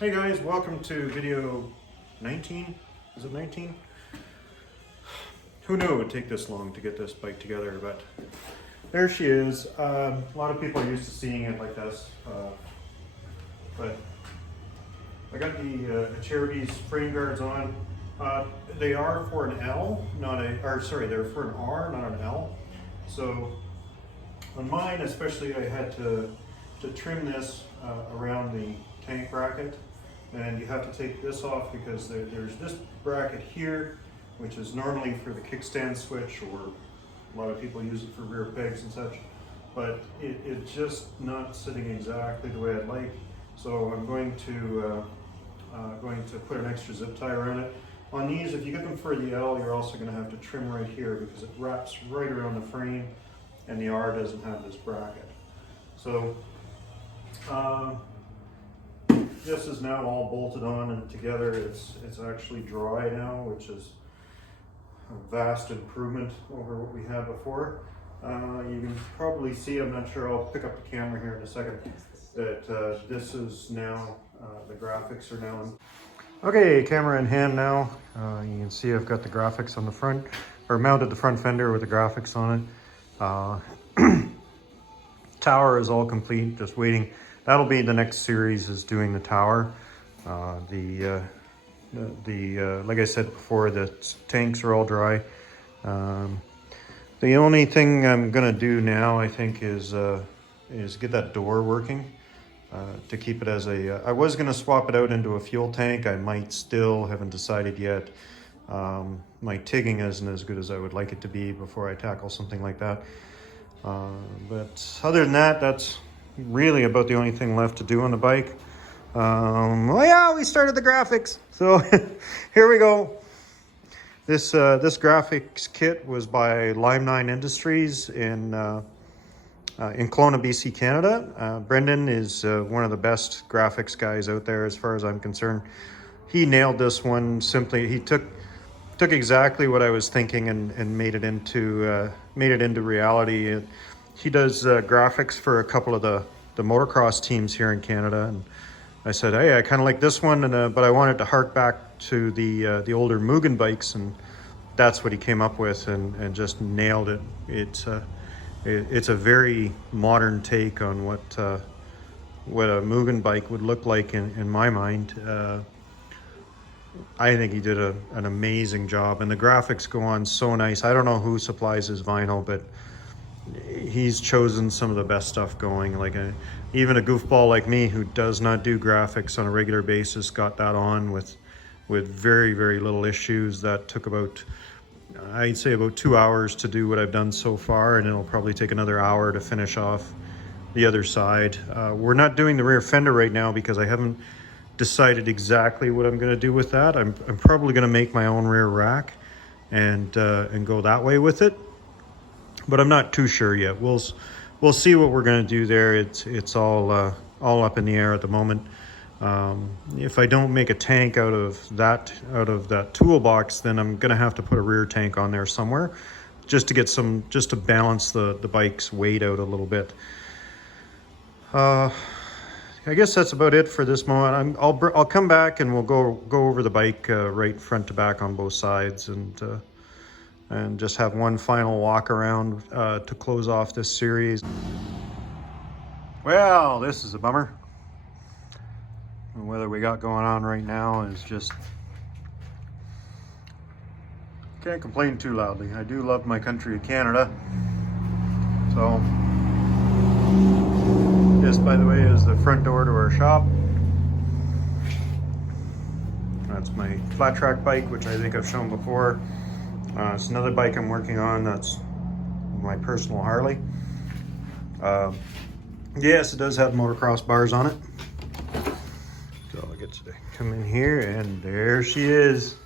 Hey guys, welcome to video 19. Is it 19? Who knew it would take this long to get this bike together, but there she is. A lot of people are used to seeing it like this, but I got the Charity's frame guards on. They are for an L, they're for an R, not an L. So on mine especially, I had to trim this around the tank bracket, and you have to take this off because there's this bracket here, which is normally for the kickstand switch, or a lot of people use it for rear pegs and such, but it's just not sitting exactly the way I'd like. So I'm going to put an extra zip tie around it. On these, if you get them for the L, you're also going to have to trim right here because it wraps right around the frame, and the R doesn't have this bracket. So this is now all bolted on and together. It's actually dry now, which is a vast improvement over what we had before. You can probably see, I'm not sure, I'll pick up the camera here in a second, that this is now, the graphics are now in. Okay, camera in hand now. You can see I've got the graphics on the front, or mounted the front fender with the graphics on it. Tower is all complete, just waiting. That'll be the next series, is doing the tower. Like I said before, the tanks are all dry. The only thing I'm gonna do now, I think, is get that door working to keep it as a. I was gonna swap it out into a fuel tank. I might still, haven't decided yet. My tigging isn't as good as I would like it to be before I tackle something like that. But other than that, that's really about the only thing left to do on the bike. Well, yeah, we started the graphics, so here we go. This graphics kit was by Lime 9 Industries in Kelowna, BC, Canada. Brendan is one of the best graphics guys out there as far as I'm concerned. He nailed this one. Simply, he took exactly what I was thinking and made it into reality. He does graphics for a couple of the motocross teams here in Canada, and I said, hey, I kind of like this one, but I wanted to hark back to the older Mugen bikes, and that's what he came up with, and just nailed it. It's a very modern take on what a Mugen bike would look like in my mind. I think he did an amazing job, and the graphics go on so nice. I don't know who supplies his vinyl, but he's chosen some of the best stuff going. Like even a goofball like me who does not do graphics on a regular basis got that on with very, very little issues. That took about, I'd say, about 2 hours to do what I've done so far, and it'll probably take another hour to finish off the other side. We're not doing the rear fender right now because I haven't decided exactly what I'm going to do with that. I'm probably going to make my own rear rack and go that way with it, but I'm not too sure yet. We'll see what we're going to do there. It's all up in the air at the moment. If I don't make a tank out of that toolbox, then I'm going to have to put a rear tank on there somewhere, just to balance the bike's weight out a little bit. I guess that's about it for this moment. I'll come back and we'll go over the bike right front to back on both sides, and just have one final walk around to close off this series. Well, this is a bummer. The weather we got going on right now is just, can't complain too loudly. I do love my country of Canada. So this, by the way, is the front door to our shop. That's my flat track bike, which I think I've shown before. It's another bike I'm working on. That's my personal Harley. Yes, it does have motocross bars on it. So I get to come in here, and there she is.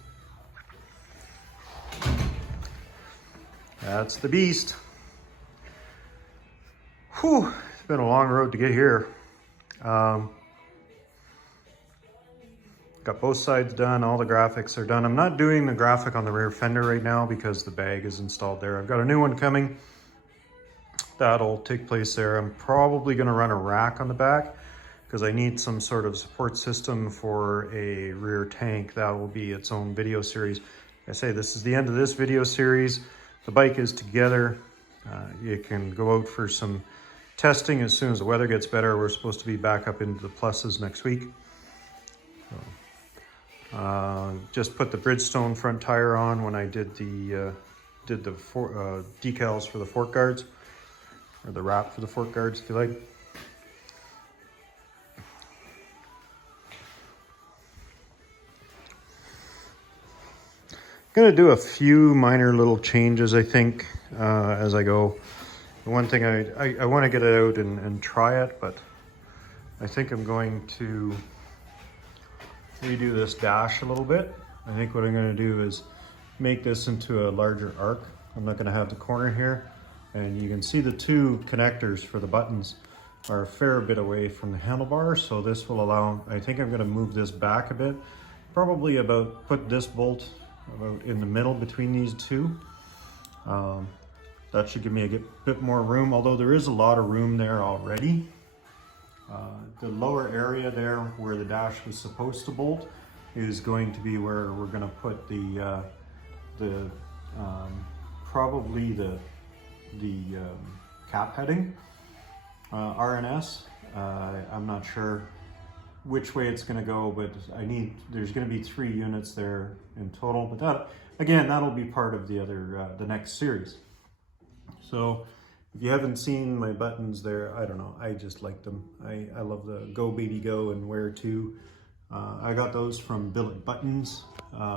That's the beast. Whew, it's been a long road to get here. Got both sides done, all the graphics are done. I'm not doing the graphic on the rear fender right now because the bag is installed there. I've got a new one coming. That'll take place there. I'm probably gonna run a rack on the back because I need some sort of support system for a rear tank. That will be its own video series. Like I say, this is the end of this video series. The bike is together. You can go out for some testing as soon as the weather gets better. We're supposed to be back up into the pluses next week. Just put the Bridgestone front tire on when I did the decals for the fork guards, or the wrap for the fork guards, if you like. Gonna do a few minor little changes, I think, as I go. The one thing I want to get it out and try it, but I think I'm going to redo this dash a little bit. I think what I'm going to do is make this into a larger arc. I'm not going to have the corner here, and you can see the two connectors for the buttons are a fair bit away from the handlebar, so this will allow, I think I'm going to move this back a bit, probably about put this bolt about in the middle between these two. That should give me a bit more room, although there is a lot of room there already. The lower area there where the dash was supposed to bolt is going to be where we're going to put probably the cap heading, RNS. I'm not sure which way it's going to go, but there's going to be 3 units there in total, but that, again, that'll be part of the next series. So if you haven't seen my buttons there, I don't know, I just like them. I love the Go Baby Go and Where To. I got those from Billet Buttons.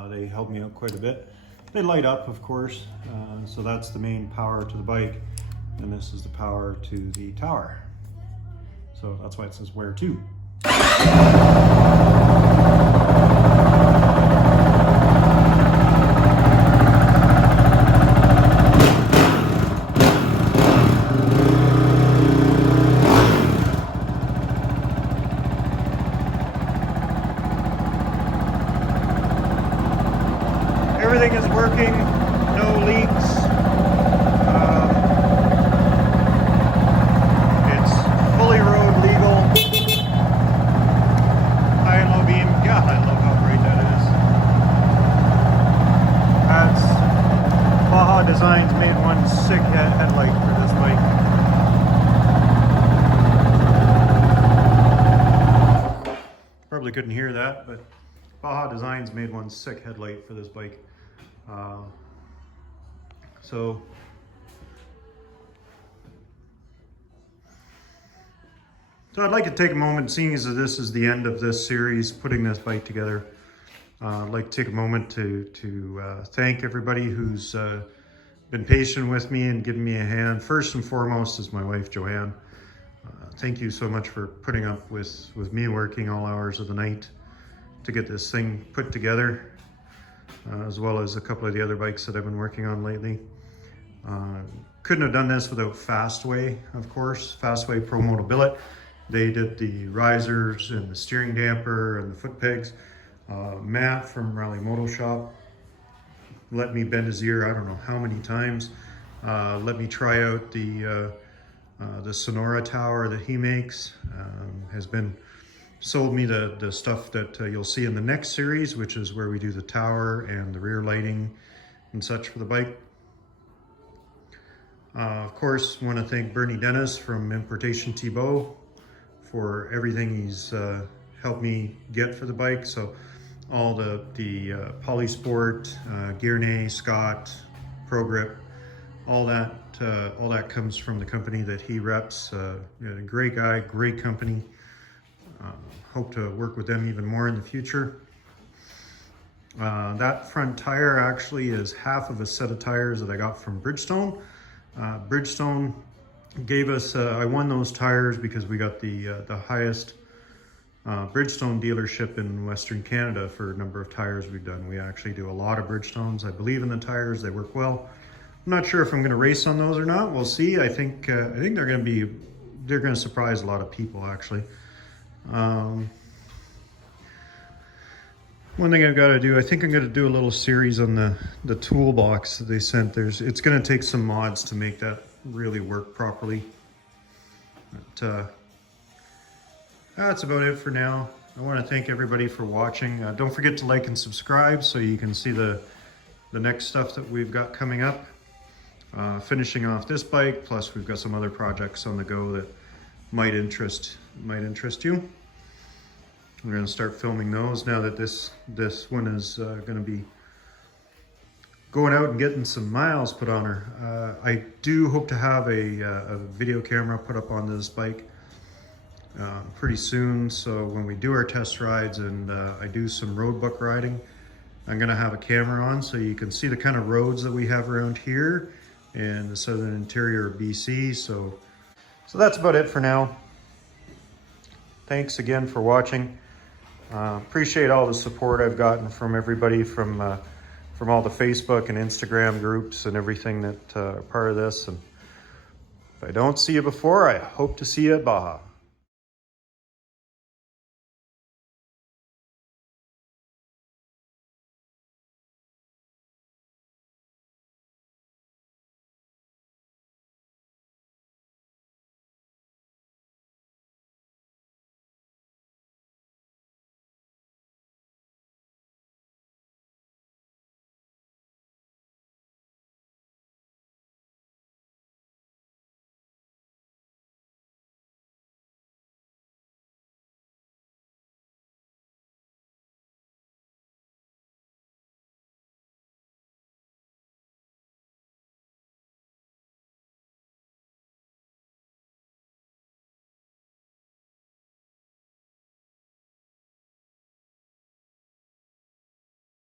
They helped me out quite a bit. They light up, of course, so that's the main power to the bike, and this is the power to the tower. So that's why it says Where To. Everything is working, no leaks. It's fully road legal. High and low beam. God, I love how bright that is. That's Baja Designs made one sick headlight for this bike. Probably couldn't hear that, but Baja Designs made one sick headlight for this bike. So I'd like to take a moment, seeing as this is the end of this series, putting this bike together. I'd like to take a moment to thank everybody who's been patient with me and given me a hand. First and foremost is my wife, Joanne. Thank you so much for putting up with me working all hours of the night to get this thing put together, as well as a couple of the other bikes that I've been working on lately. Couldn't have done this without Fastway, of course. Fastway Pro Moto Billet. They did the risers and the steering damper and the foot pegs. Matt from Rally Moto Shop let me bend his ear I don't know how many times. Let me try out the Sonora tower that he makes. Sold me the stuff that you'll see in the next series, which is where we do the tower and the rear lighting and such for the bike. Of course, want to thank Bernie Dennis from Importations Thibault for everything he's helped me get for the bike. So all the Polysport, Gearney, Scott, Pro Grip, all that comes from the company that he reps. Great guy, great company. Hope to work with them even more in the future. That front tire actually is half of a set of tires that I got from Bridgestone. Bridgestone gave us, I won those tires because we got the highest Bridgestone dealership in Western Canada for a number of tires we've done. We actually do a lot of Bridgestones. I believe in the tires, they work well. I'm not sure if I'm going to race on those or not. We'll see. I think they're going to surprise a lot of people actually. One thing I've got to do, I think I'm going to do a little series on the toolbox that they sent. It's going to take some mods to make that really work properly. But, That's about it for now. I want to thank everybody for watching. Don't forget to like and subscribe so you can see the next stuff that we've got coming up. Finishing off this bike, plus we've got some other projects on the go that might interest you. We're going to start filming those now that this one is going to be going out and getting some miles put on her. I do hope to have a video camera put up on this bike pretty soon, so when we do our test rides and I do some road book riding, I'm going to have a camera on so you can see the kind of roads that we have around here and the southern interior of BC. So that's about it for now. Thanks again for watching. Appreciate all the support I've gotten from everybody from all the Facebook and Instagram groups and everything that are part of this. And if I don't see you before, I hope to see you at Baja.